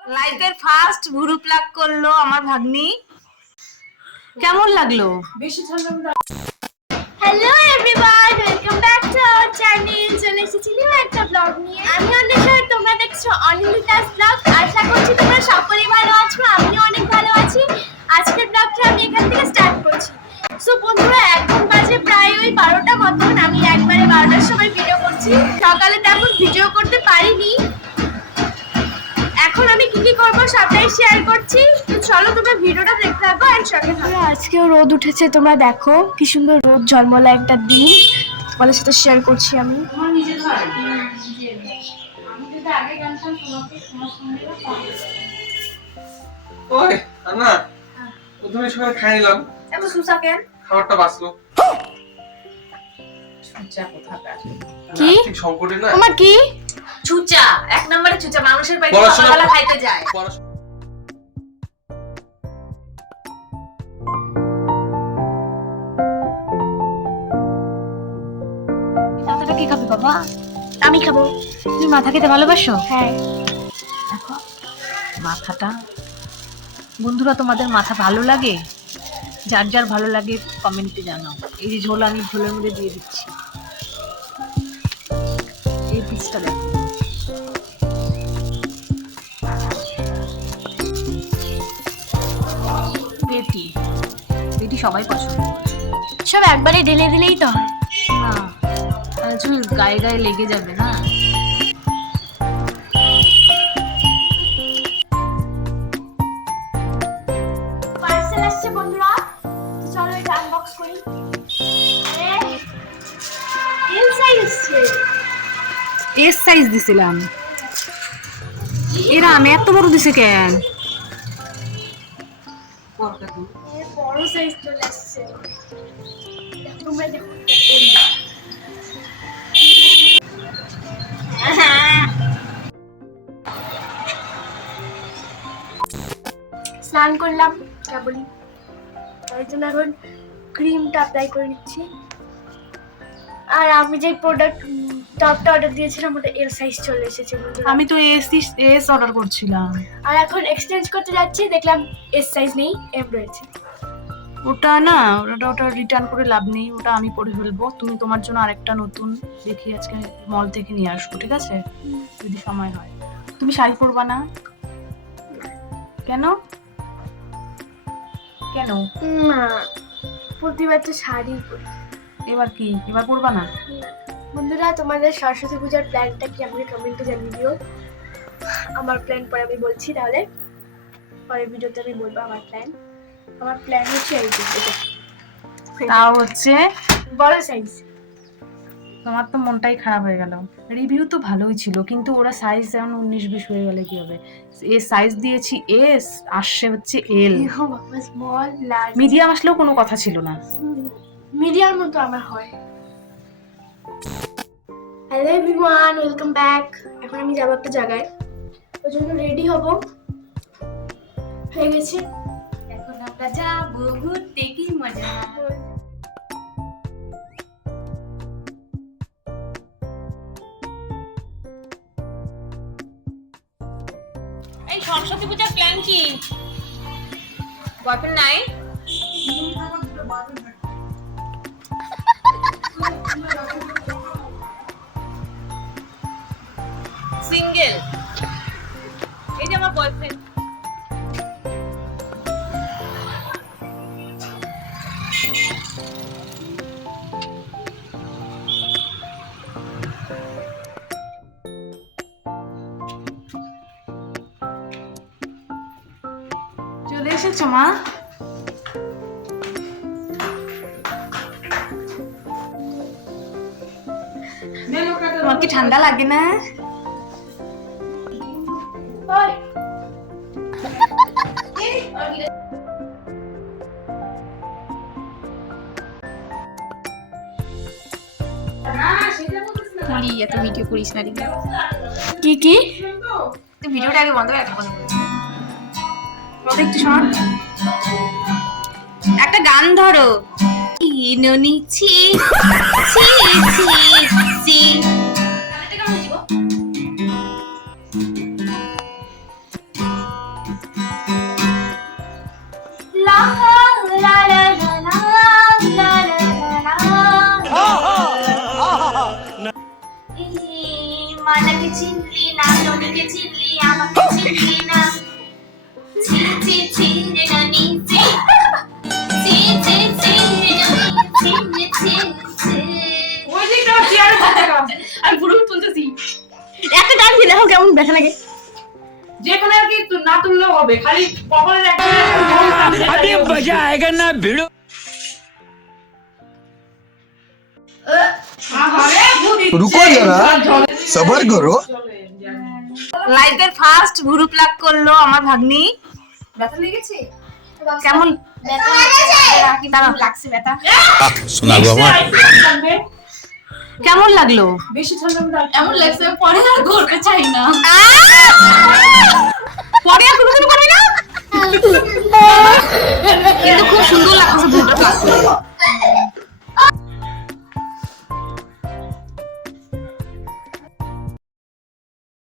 লাইফের ফার্স্ট ভুরু প্লাগ করল আমার ভাগ্নি। কেমন লাগল? বেশি hello everyone welcome back to our channel চলে এসেছি নিউ একটা ব্লগ নিয়ে। আমি অন্বেষা তোমরা দেখছ অনিন্দিতাস ওই বারোটা মতন আমি একবারে বারোটার সময় ভিডিও করছি। সকালে তেমন ভিডিও করতে পারিনি। এখন আমি কি কি করব সবটাই শেয়ার করছি। চলো তোমরা ভিডিওটা দেখতে থাকো এন্ড সঙ্গে থাকো। আজকেও রোদ উঠেছে তোমরা দেখো কি সুন্দর রোদ জন্মলা একটা দিন। তোমাদের সাথে শেয়ার করছি আমি। ওই না প্রথমে সকালে খাই নিলাম। এত সুসা কেন খাবারটা বাঁচলো। চুচা কোথাকার কি? সংকটে না? তোমার কি? চুচা এক নম্বরে চুচা মানুষের বাড়িতে সকালবেলা খাইতে যায়। পড়াশোনা- কি খাবে বাবা? আমি খাব। তুমি মাথা খেতে ভালোবাসো? হ্যাঁ। দেখো মাথাটা বন্ধুরা তোমাদের মাথা ভালো লাগে? যার যার ভালো লাগে কমেন্টে জানাও। এই যে ঝোল আমি ঝোলের মধ্যে দিয়ে দিচ্ছি। এই পিসটা দেখো। পেটি। পেটি সবাই পছন্দ সব একবারে ঢেলে দিলেই তো হয়। না তাহলে চুল গায়ে গায়ে লেগে যাবে না। এস সাইজ দিছিলাম। এরা আমি এত বড় দিছে কেন? স্নান করলাম কেবলই তার জন্য এখন ক্রিমটা অ্যাপ্লাই করে নিচ্ছি। আর আমি যে প্রোডাক্ট টপটা অর্ডার দিয়েছিলাম ওটা এর সাইজ চলে এসেছে আমি তো এস এস অর্ডার করছিলাম। আর এখন এক্সচেঞ্জ করতে যাচ্ছি দেখলাম এস সাইজ নেই এম রয়েছে। ওটা না ওটা ওটা রিটার্ন করে লাভ নেই ওটা আমি পরে ফেলব। তুমি তোমার জন্য আরেকটা নতুন দেখি আজকে মল থেকে নিয়ে আসব ঠিক আছে? যদি সময় হয়। তুমি শাড়ি পরবা না? কেন? কেন? না প্রতিবার তো শাড়ি পরি। এবার কি? এবার পরবা না। বন্ধুরা তোমাদের সরস্বতী পূজার প্ল্যানটা কি? আমাকে কমেন্টে জানিয়ে দিও। আমার প্ল্যান পরে আমি বলছি তাহলে পরের ভিডিওতে আমি বলব আমার প্ল্যান আমার প্ল্যান হচ্ছে এই। তাও হচ্ছে? বড় সাইজ তোমার তো মনটাই খারাপ হয়ে গেল। রিভিউ তো ভালোই ছিল কিন্তু ওরা সাইজ যেমন উনিশ বিশ হয়ে গেলে কি হবে? এ সাইজ দিয়েছি এস আসছে হচ্ছে এল মিডিয়াম আসলেও কোনো কথা ছিল না। মিডিয়াম মতো আমার হয়। হ্যালো এভরিওয়ান ওয়েলকাম ব্যাক এখন আমি যাব একটা জায়গায়। ওই জন্য রেডি হব। হয়ে গেছে। এখন আমরা যাব ঘুরতে কি মজা। এই সরস্বতী পূজার প্ল্যান কি? বয়ফ্রেন্ড নাই? সিঙ্গেল এই যে আমার বয়ফ্রেন্ড চলে এসেছ মা? তোমার কি ঠান্ডা লাগে না? Bye. এত ভিডিও করিস না রে কি কি? তুই ভিডিওটা আগে বন্ধ করে একটা শোন। গান ধরো। ছি ছি ছি। মাটাকে চিনলি না তোকে চিনলি আমাকে চিনলি না। ছি ছি ছি রে নানি ছি। ছি ছি ছি রে নানি ছি ছি ছি ওই যে তো চেয়ারে বসে আর পুরো তুলতেছি। একটা টান দিলে হোক কেমন ব্যথা লাগে। যেখানে আর কি না তুললেও হবে খালি কপালের একটা আরে মজা আয়েগা না ভিড়ো। রুকো যারা সবার করো লাইফের ফার্স্ট ভুরু প্লাক করল আমার ভাগ্নি। ব্যথা লেগেছে? কেমন? আমার। কেমন লাগল? বেশি এমন লাগছে? পরে আর করতে চাই না। পরে আর কোনোদিনও করবে